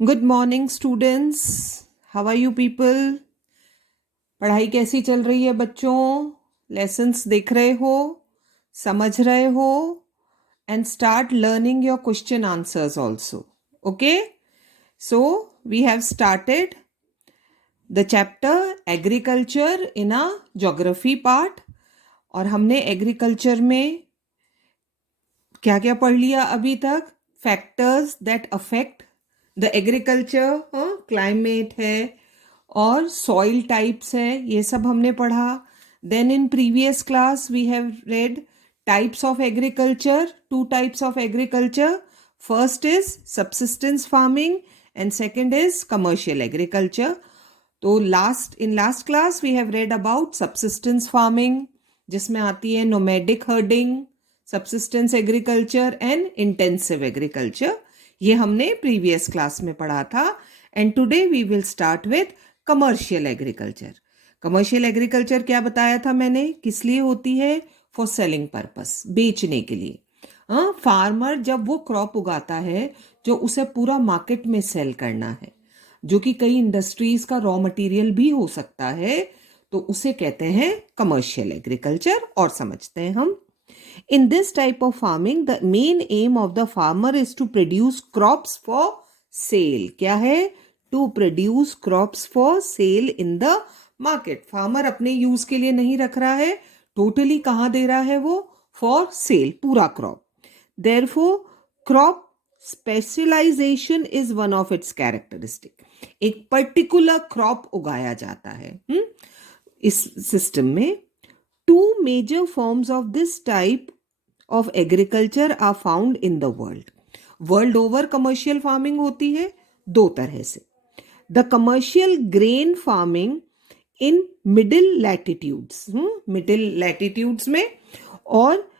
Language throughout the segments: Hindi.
Good morning students, how are you people. पढ़ाई कैसी चल रही है बच्चों? लेसन्स देख रहे हो, समझ रहे हो, and start learning your question answers also. Okay, so we have started the chapter agriculture in a geography part. और हमने एग्रीकल्चर में क्या क्या पढ़ लिया अभी तक? Factors that affect the agriculture, climate है और सॉइल टाइप्स है, ये सब हमने पढ़ा। Then in previous class we have read types of agriculture, two types of agriculture. First is subsistence farming and second is commercial agriculture. तो last class we have read about subsistence farming, जिसमें आती है nomadic herding, subsistence agriculture and intensive agriculture. ये हमने प्रीवियस क्लास में पढ़ा था। And today we will start with commercial agriculture. Commercial agriculture क्या बताया था मैंने, किस लिए होती है? फॉर सेलिंग पर्पस, बेचने के लिए। फार्मर जब वो क्रॉप उगाता है जो उसे पूरा मार्केट में सेल करना है, जो कि कई इंडस्ट्रीज का रॉ मटेरियल भी हो सकता है, तो उसे कहते हैं कमर्शियल एग्रीकल्चर। और समझते हैं हम। In this type of farming, the main aim of the farmer is to produce crops for sale. क्या है? To produce crops for sale in the market. Farmer अपने यूज के लिए नहीं रख रहा है, टोटली कहाँ दे रहा है वो? फॉर सेल, पूरा crop. Therefore, crop specialization is one of its characteristic. एक पर्टिकुलर क्रॉप उगाया जाता है इस सिस्टम में। Two major forms of this type of agriculture are found in the world. World over commercial farming होती है दो तरह से। The commercial grain farming in middle latitudes, middle latitudes में, और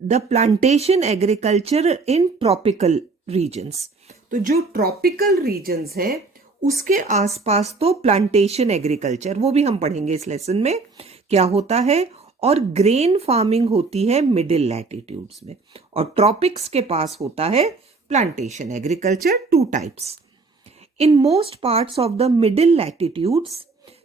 the plantation agriculture in tropical regions. तो जो ट्रॉपिकल रीजन्स हैं उसके आसपास तो प्लांटेशन एग्रीकल्चर, वो भी हम पढ़ेंगे इस लेसन में क्या होता है। और ग्रेन फार्मिंग होती है मिडिल लैटिट्यूड्स में, और ट्रॉपिक्स के पास होता है plantation agriculture. Two types. In most parts of the middle latitudes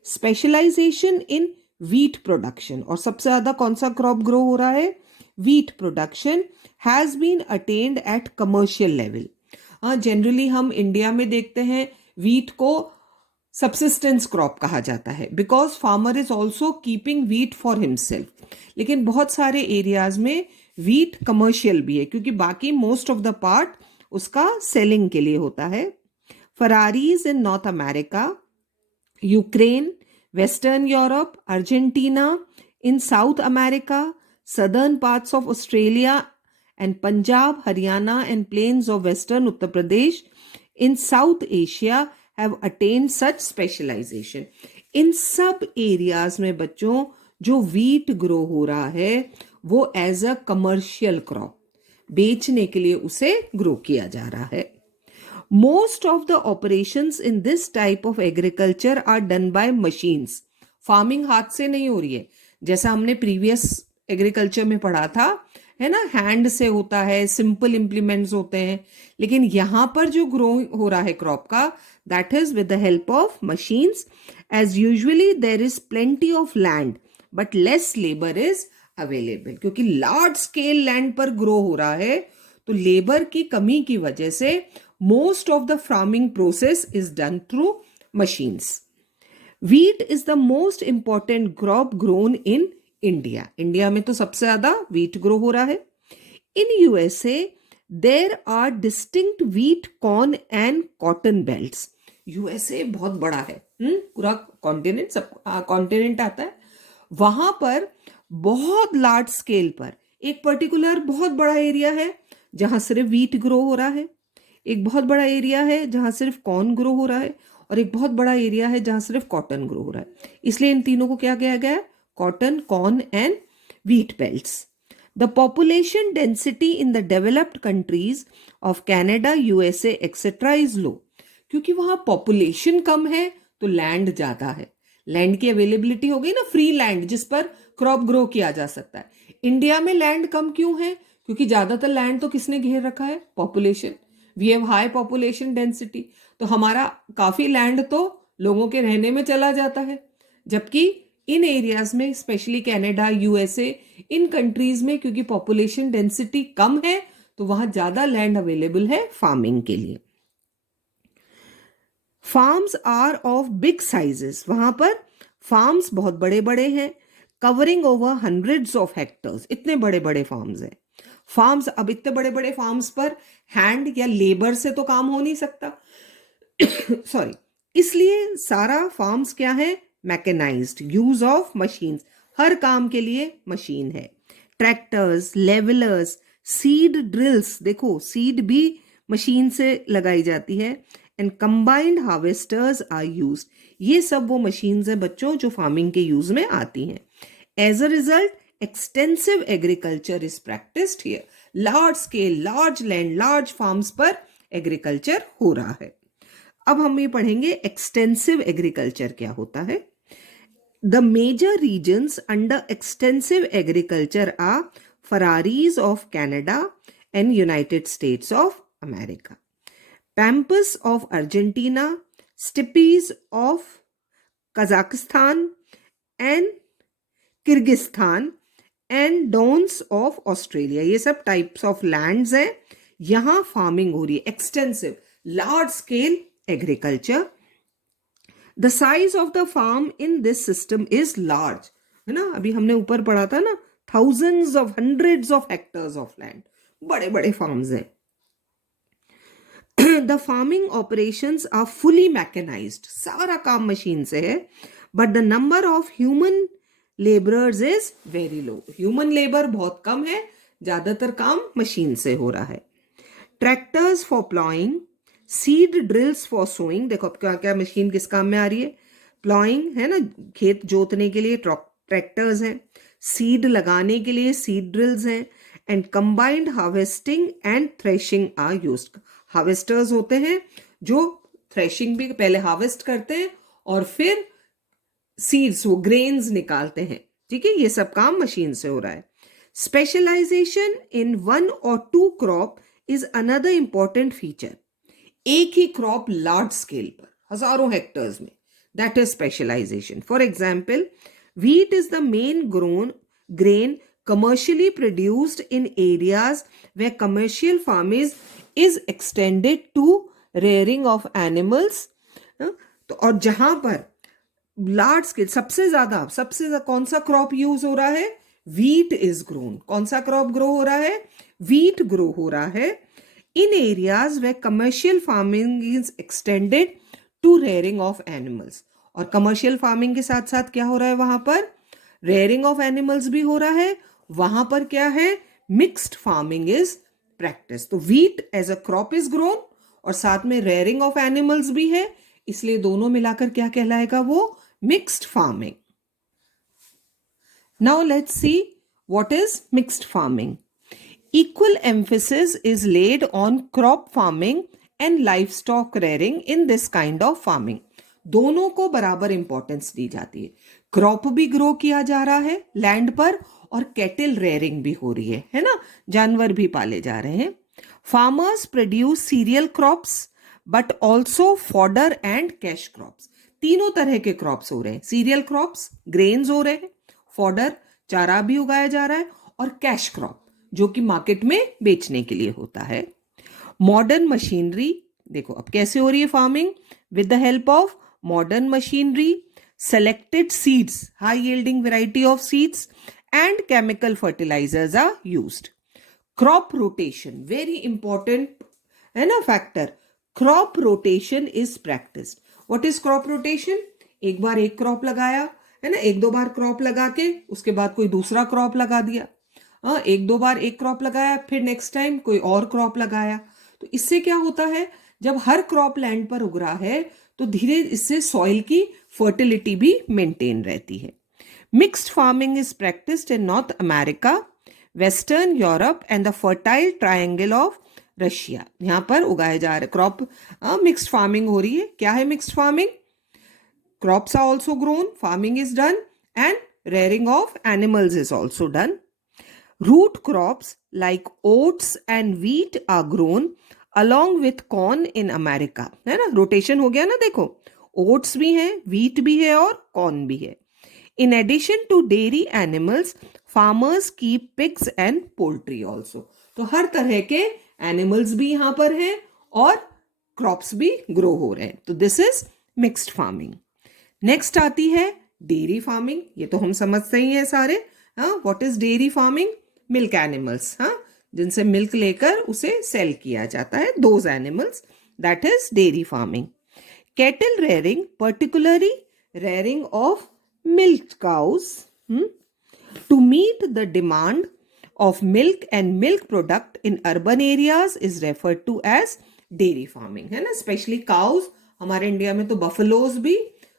specialization in wheat production, और सबसे ज्यादा कौन सा क्रॉप ग्रो हो रहा है? Wheat production has been attend at commercial level. Generally हम इंडिया में देखते हैं वीट को सबसिस्टेंस क्रॉप कहा जाता है, because farmer is also keeping wheat for himself. लेकिन बहुत सारे एरियाज में वीट कमर्शियल भी है, क्योंकि बाकी मोस्ट ऑफ द पार्ट उसका सेलिंग के लिए होता है। Prairies in North America, Ukraine, western Europe, Argentina, in South America, southern parts of Australia and Punjab, Haryana and plains of western Uttar Pradesh, in South Asia have attained such specialization. इन सब एरियाज में बच्चों जो वीट ग्रो हो रहा है वो एज अ कमर्शियल क्रॉप बेचने के लिए उसे ग्रो किया जा रहा है। Most of the operations in this type of agriculture are done by machines. Farming हाथ से नहीं हो रही है, जैसा हमने प्रीवियस एग्रीकल्चर में पढ़ा था, है ना, हैंड से होता है, सिंपल इंप्लीमेंट्स होते हैं। लेकिन यहां पर जो ग्रो हो रहा है क्रॉप का, that is with the help of machines. As usually there is plenty of land but less labour is available. क्योंकि लार्ज स्केल लैंड पर ग्रो हो रहा है तो लेबर की कमी की वजह से most of the farming process is done through machines. Wheat is the most important crop grown in India. India में तो सबसे ज्यादा वीट ग्रो हो रहा है। In USA there are distinct wheat, corn and cotton belts. USA बहुत बड़ा है, पूरा कॉन्टिनेंट, सब कॉन्टिनेंट आता है। वहां पर बहुत लार्ज स्केल पर एक पर्टिकुलर बहुत बड़ा एरिया है जहां सिर्फ वीट ग्रो हो रहा है, एक बहुत बड़ा एरिया है जहां सिर्फ कॉर्न ग्रो हो रहा है, और एक बहुत बड़ा एरिया है जहां सिर्फ कॉटन ग्रो हो रहा है। इसलिए इन तीनों को क्या किया गया है? Cotton, corn and wheat belts. The population density in the developed countries of Canada, USA, etc. is low. क्योंकि वहां पॉपुलेशन कम है तो लैंड ज्यादा है, लैंड की अवेलेबिलिटी हो गई ना, फ्री लैंड जिस पर क्रॉप ग्रो किया जा सकता है। इंडिया में लैंड कम क्यों है? क्योंकि ज्यादातर लैंड तो किसने घेर रखा है? Population. We have high population density, तो हमारा काफ़ी लैंड तो लोगों के रहने में चला जाता है, जबकि इन एरियाज में स्पेशली कनाडा, यूएसए, इन कंट्रीज में क्योंकि पॉपुलेशन डेंसिटी कम है तो वहां ज़्यादा लैंड अवेलेबल है फार्मिंग के लिए। Farms are of big sizes, वहां पर फार्म्स बहुत बड़े बड़े हैं, covering over hundreds of hectares, इतने बड़े बड़े फार्म्स हैं। फार्म्स, अब इतने बड़े बड़े फार्म्स पर हैंड या लेबर से तो काम हो नहीं सकता सॉरी, इसलिए सारा फार्म्स क्या है, मैकेनाइज्ड, यूज ऑफ मशीन्स, हर काम के लिए मशीन है। ट्रैक्टर्स, लेवलर्स, सीड ड्रिल्स, देखो सीड भी मशीन से लगाई जाती है, and combined harvesters are used, ये सब वो मशीन्स हैं बच्चों जो फार्मिंग के यूज में आती हैं। As a result extensive agriculture is practised here, large scale, large land, large farms पर एग्रीकल्चर हो रहा है। अब हम ये पढ़ेंगे एक्सटेंसिव एग्रीकल्चर क्या होता है। The major regions under extensive agriculture are prairies of Canada and United States of America, pampas of Argentina, steppes of Kazakhstan and Kyrgyzstan and downs of Australia, ये सब टाइप्स ऑफ लैंड्स हैं, यहां फार्मिंग हो रही है, extensive, large scale agriculture. The size of the farm in this system is large, है ना, अभी हमने ऊपर पढ़ा था ना, thousands of, hundreds of hectares of land, बड़े बड़े फार्म्स हैं। The farming operations are fully mechanised, सारा काम मशीन से है, but the number of human labourers is very low, human labour बहुत कम है, ज्यादातर काम मशीन से हो रहा है। Tractors for ploughing, seed drills for sowing, देखो अब क्या क्या मशीन किस काम में आ रही है, प्लॉइंग है ना, खेत जोतने के लिए ट्रैक्टर्स हैं, सीड लगाने के लिए सीड ड्रिल्स हैं, and combined harvesting and threshing are used, harvesters होते हैं जो थ्रेशिंग भी पहले हार्वेस्ट करते हैं और फिर सीड्स, वो ग्रेन्स निकालते हैं, ठीक है, ये सब काम मशीन से हो रहा है। स्पेशलाइजेशन इन वन और two crop is another important feature, एक ही क्रॉप लार्ज स्केल पर हजारों हेक्टर्स में, that is specialisation. For example, wheat is the main grain commercially produced in areas where commercial farming is extended to rearing of animals, तो और जहां पर लार्ज स्केल सबसे ज्यादा कौन सा क्रॉप यूज हो रहा है, व्हीट इज ग्रोन, कौन सा क्रॉप ग्रो हो रहा है, व्हीट ग्रो हो रहा है, in areas where commercial farming is extended to rearing of animals, और कमर्शियल फार्मिंग के साथ साथ क्या हो रहा है, वहां पर रेयरिंग ऑफ एनिमल्स भी हो रहा है, वहां पर क्या है, मिक्स्ड फार्मिंग इज प्रैक्टिस, तो wheat as a crop is grown और साथ में रेयरिंग ऑफ एनिमल्स भी है, इसलिए दोनों मिलाकर क्या कहलाएगा, वो mixed farming. Now let's see what is mixed farming. Equal emphasis is laid on crop farming and livestock rearing in this kind of farming. दोनों को बराबर इंपॉर्टेंस दी जाती है, क्रॉप भी ग्रो किया जा रहा है लैंड पर और कैटल रेयरिंग भी हो रही है ना, जानवर भी पाले जा रहे हैं। Farmers produce cereal crops but also fodder and cash crops, तीनों तरह के क्रॉप्स हो रहे हैं, सीरियल क्रॉप्स ग्रेन्स हो रहे हैं, फॉडर चारा भी उगाया जा रहा है, और कैश क्रॉप जो कि मार्केट में बेचने के लिए होता है। मॉडर्न मशीनरी, देखो अब कैसे हो रही है farming, with the help of modern machinery, selected seeds, high yielding variety of seeds and chemical fertilizers are used. Crop rotation, very important है ना factor, crop rotation is practiced. What is crop rotation? एक बार एक क्रॉप लगाया है ना, एक दो बार क्रॉप लगा के उसके बाद कोई दूसरा क्रॉप लगा दिया, हाँ एक दो बार एक क्रॉप लगाया, फिर नेक्स्ट टाइम कोई और क्रॉप लगाया, तो इससे क्या होता है, जब हर क्रॉप लैंड पर उग रहा है तो धीरे इससे सॉइल की फर्टिलिटी भी मेंटेन रहती है। Mixed farming is practised in North America, western Europe and the fertile triangle of Russia, यहाँ पर उगाए जा रहे क्रॉप, मिक्स्ड फार्मिंग हो रही है। क्या है mixed farming? Crops are also grown, farming is done and rearing of animals is also done. Root crops like oats and wheat are grown along with corn in America, है ना, रोटेशन हो गया ना, देखो ओट्स भी हैं, व्हीट भी है और कॉर्न भी है. In addition to dairy animals, farmers keep pigs and poultry also. तो हर तरह के एनिमल्स भी यहाँ पर हैं और क्रॉप्स भी ग्रो हो रहे हैं. तो this is mixed farming. Next आती है डेयरी फार्मिंग. ये तो हम समझते ही हैं सारे. हाँ, what is dairy farming? Milk animals, हाँ, जिनसे मिल्क लेकर उसे सेल किया जाता है, those animals, that is dairy farming. Cattle rearing, particularly rearing of milk cows, to meet the demand of milk and milk product in urban areas is referred to as dairy farming, है ना. स्पेशली काउस, हमारे इंडिया में तो बफलोज भी,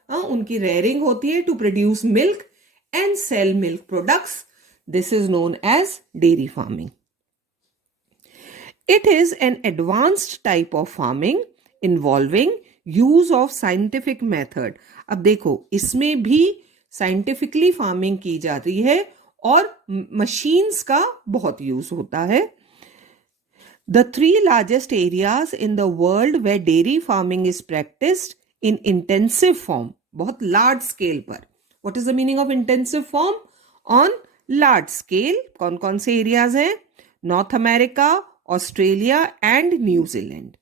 उनकी रेयरिंग होती है to produce milk and sell milk products. This is known as dairy farming. It is an advanced type of farming involving use of scientific method. अब देखो, इसमें भी साइंटिफिकली फार्मिंग की जाती है और मशीन्स का बहुत यूज होता है. The 3 largest areas in the world where dairy farming is practiced in intensive form, बहुत large scale पर. What is the meaning of intensive form? On large scale, कौन कौन से areas हैं? North America, Australia and New Zealand.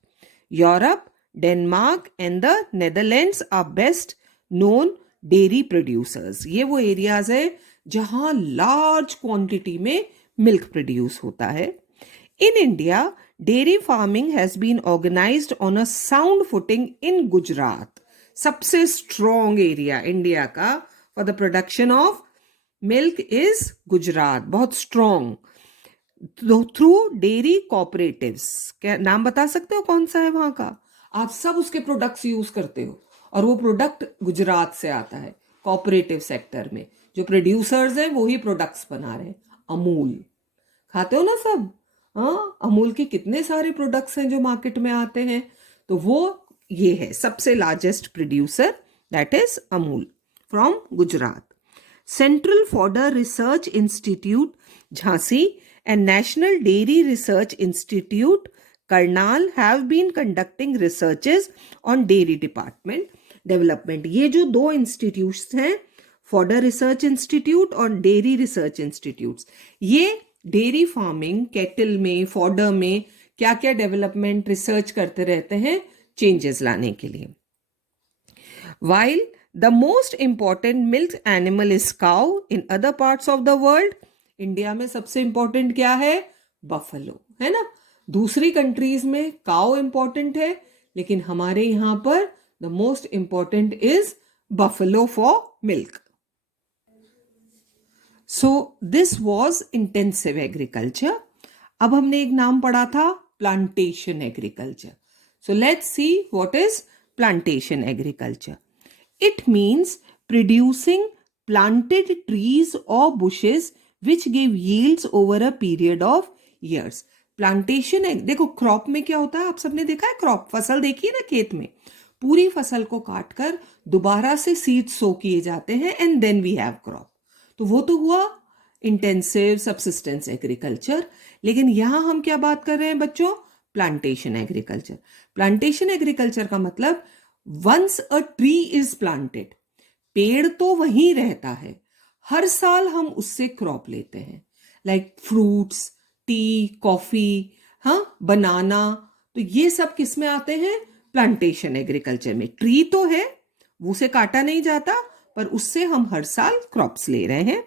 Europe, Denmark and the Netherlands are best known dairy producers. ये वो areas है जहां large quantity में milk produce होता है. In India, dairy farming has been organized on a sound footing in Gujarat. सबसे strong area India का for the production of milk is Gujarat. बहुत strong. Through dairy cooperatives. क्या नाम बता सकते हो कौन सा है वहां का? आप सब उसके प्रोडक्ट्स यूज करते हो और वो प्रोडक्ट गुजरात से आता है. कॉपरेटिव सेक्टर में जो प्रोड्यूसर्स हैं वो ही प्रोडक्ट्स बना रहे हैं. अमूल खाते हो ना सब? हाँ, अमूल के कितने सारे प्रोडक्ट्स हैं जो मार्केट में आते हैं. तो वो ये है सबसे largest producer, that is Amul from Gujarat. Central fodder research institute Jhansi and National Dairy Research Institute, Karnal have been conducting researches on dairy department development. ये जो 2 institutes हैं, Fodder Research Institute और Dairy Research Institutes, ये डेयरी फार्मिंग, कैटल में, फॉडर में क्या क्या डेवलपमेंट रिसर्च करते रहते हैं चेंजेस लाने के लिए. While the most important milk animal is cow in other parts of the world, India में सबसे इंपॉर्टेंट क्या है? बफलो, है ना. दूसरी कंट्रीज में काउ इंपॉर्टेंट है, लेकिन हमारे यहां पर the most important is buffalo for milk. So this was intensive agriculture. अब हमने एक नाम पढ़ा था plantation agriculture. So let's see what is plantation agriculture. It means producing planted trees और bushes which give yields over a period of years. Plantation है, देखो क्रॉप में क्या होता है, आप सबने देखा है क्रॉप, फसल देखी है ना खेत में, पूरी फसल को काटकर दोबारा से सीड्स सो किए जाते हैं and then we have crop. तो वो तो हुआ इंटेंसिव सब्सिस्टेंस एग्रीकल्चर. लेकिन यहां हम क्या बात कर रहे हैं बच्चों? Plantation agriculture. प्लांटेशन एग्रीकल्चर का मतलब once a tree is planted, पेड़ तो वहीं रहता है, हर साल हम उससे क्रॉप लेते हैं, लाइक फ्रूट्स, टी, कॉफी, हाँ, बनाना. तो ये सब किस में आते हैं? प्लांटेशन एग्रीकल्चर में. ट्री तो है, वो से काटा नहीं जाता, पर उससे हम हर साल क्रॉप्स ले रहे हैं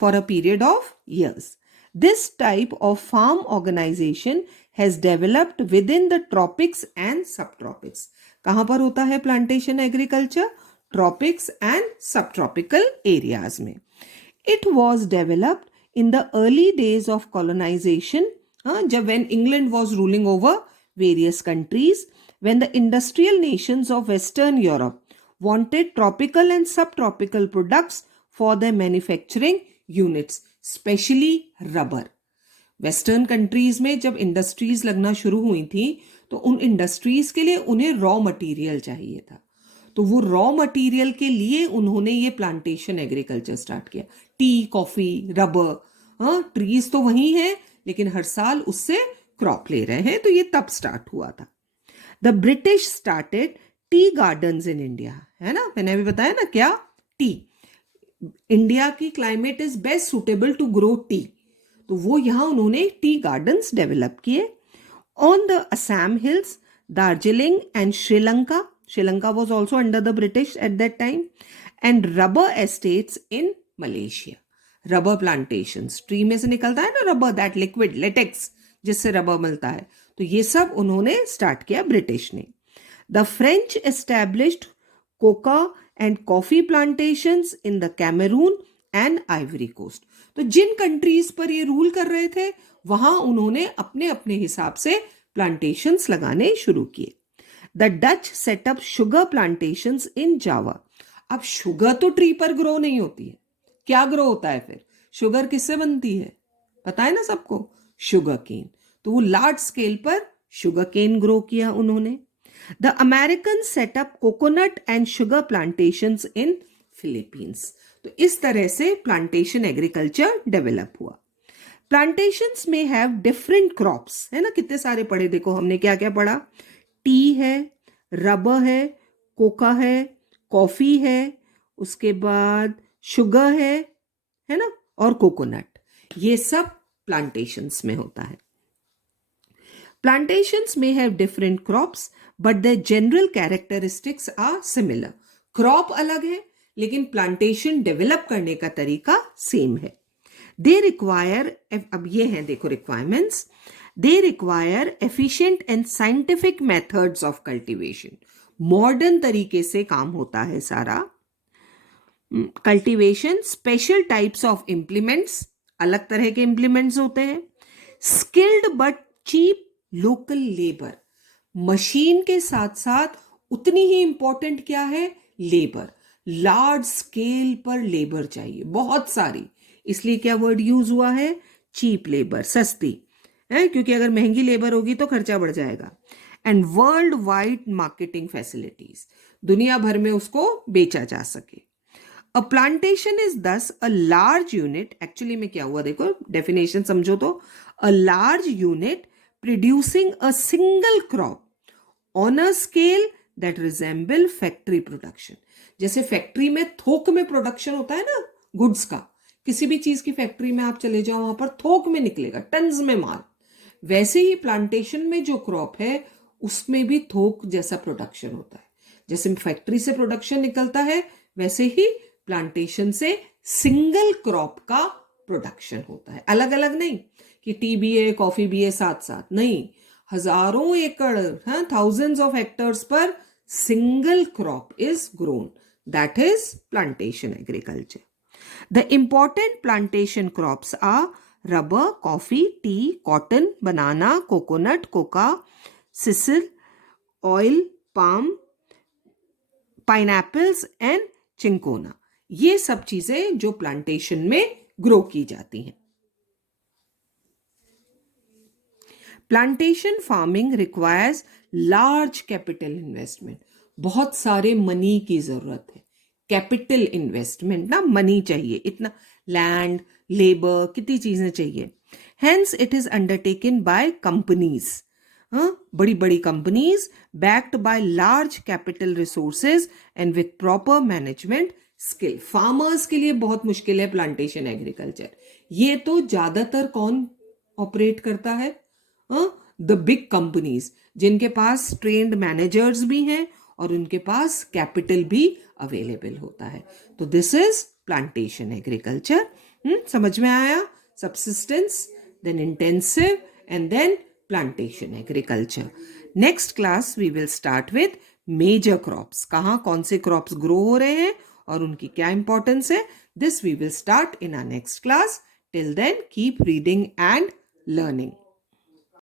for a period of years. This type of farm organisation has developed within the tropics and subtropics. कहां पर होता है plantation agriculture? Tropics and subtropical areas में. It was developed in the early days of colonization, जब when England was ruling over various countries, when the industrial nations of Western Europe wanted tropical and subtropical products for their manufacturing units, especially rubber. Western countries में जब इंडस्ट्रीज लगना शुरू हुई थी तो उन इंडस्ट्रीज के लिए उन्हें रॉ मटेरियल चाहिए था. तो वो रॉ मटेरियल के लिए उन्होंने ये प्लांटेशन एग्रीकल्चर स्टार्ट किया. टी, कॉफी, रबर, हाँ, ट्रीज तो वही हैं, लेकिन हर साल उससे क्रॉप ले रहे हैं, तो ये तब स्टार्ट हुआ था. The British started tea gardens in India, है ना, मैंने अभी बताया ना क्या, टी. इंडिया की climate is best suitable to grow tea, तो वो यहां उन्होंने टी गार्डन्स डेवलप किए. On the Assam hills, Darjeeling and Sri Lanka, Sri Lanka was also under the British at that time, and rubber estates in Malaysia. Rubber plantation, tree में से निकलता है ना रबर, दैट लिक्विड लेटेक्स जिससे रबर मिलता है, तो ये सब उन्होंने स्टार्ट किया ब्रिटिश ने. The French established coca and coffee plantations in the Cameroon and Ivory Coast. तो जिन कंट्रीज पर ये रूल कर रहे थे वहां उन्होंने अपने अपने हिसाब से प्लांटेशंस लगाने शुरू किए. The Dutch set up sugar plantations in Java. अब शुगर तो ट्री पर ग्रो नहीं होती है, क्या ग्रो होता है फिर, शुगर किससे बनती है, पता है ना सबको, शुगर केन. तो वो लार्ज स्केल पर शुगर केन ग्रो किया उन्होंने. The American setup coconut and sugar plantations in Philippines. तो इस तरह से प्लांटेशन एग्रीकल्चर डेवलप हुआ. प्लांटेशंस में हैव डिफरेंट क्रॉप्स, है ना, कितने सारे पढ़े, देखो हमने क्या क्या पढ़ा, टी है, रबर है, कोका है, कॉफी है, उसके बाद शुगर है ना, और कोकोनट. ये सब प्लांटेशंस में होता है. प्लांटेशंस में have different crops but the general characteristics are similar. Crop अलग है लेकिन प्लांटेशन डेवलप करने का तरीका सेम है. दे रिक्वायर, अब ये हैं देखो requirements, they require efficient and scientific methods of cultivation. Modern तरीके से काम होता है सारा. Cultivation, special types of implements, अलग तरह के इंप्लीमेंट्स होते हैं. Skilled but cheap local labour. Machine के साथ साथ उतनी ही इंपॉर्टेंट क्या है, लेबर. लार्ज स्केल पर लेबर चाहिए, बहुत सारी, इसलिए क्या वर्ड यूज हुआ है, चीप लेबर, सस्ती है, क्योंकि अगर महंगी लेबर होगी तो खर्चा बढ़ जाएगा. And world wide marketing facilities, दुनिया भर में उसको बेचा जा सके. अ प्लांटेशन इज दस अ लार्ज यूनिट, एक्चुअली में क्या हुआ देखो डेफिनेशन समझो तो, a large unit producing a single crop on a scale that resemble factory production. जैसे फैक्ट्री में थोक में प्रोडक्शन होता है ना गुड्स का, किसी भी चीज की फैक्ट्री में आप चले जाओ वहां पर थोक में निकलेगा, टन्स में माल. वैसे ही प्लांटेशन में जो क्रॉप है उसमें भी थोक जैसा प्रोडक्शन होता है. जैसे फैक्ट्री से प्रोडक्शन निकलता है वैसे ही प्लांटेशन से सिंगल क्रॉप का प्रोडक्शन होता है, अलग अलग नहीं कि टी भी है कॉफी भी है साथ साथ, नहीं, हजारों एकड़, हाँ, थाउजेंड्स ऑफ हेक्टर्स पर single crop is grown, that is plantation agriculture. The important plantation crops are rubber, coffee, tea, cotton, banana, coconut, cocoa, sisal, oil, palm, pineapples and cinchona. ये सब चीजें जो प्लांटेशन में ग्रो की जाती हैं. Plantation farming requires large capital investment. बहुत सारे मनी की जरूरत है, कैपिटल इन्वेस्टमेंट ना, मनी चाहिए, इतना लैंड, लेबर, कितनी चीजें चाहिए. Hence it is undertaken by companies, बड़ी बड़ी companies, backed by large capital resources and with proper management skill. Farmers के लिए बहुत मुश्किल है प्लांटेशन एग्रीकल्चर. ये तो ज्यादातर कौन ऑपरेट करता है, द बिग कंपनीज, जिनके पास ट्रेन्ड मैनेजर्स भी हैं और उनके पास कैपिटल भी अवेलेबल होता है. तो दिस इज प्लांटेशन एग्रीकल्चर. समझ में आया, subsistence, then intensive and then plantation agriculture. Next class we will start with major crops, कहाँ कौन से क्रॉप्स ग्रो हो रहे हैं और उनकी क्या इंपॉर्टेंस है. This we will start in our next class. Till then keep reading and learning.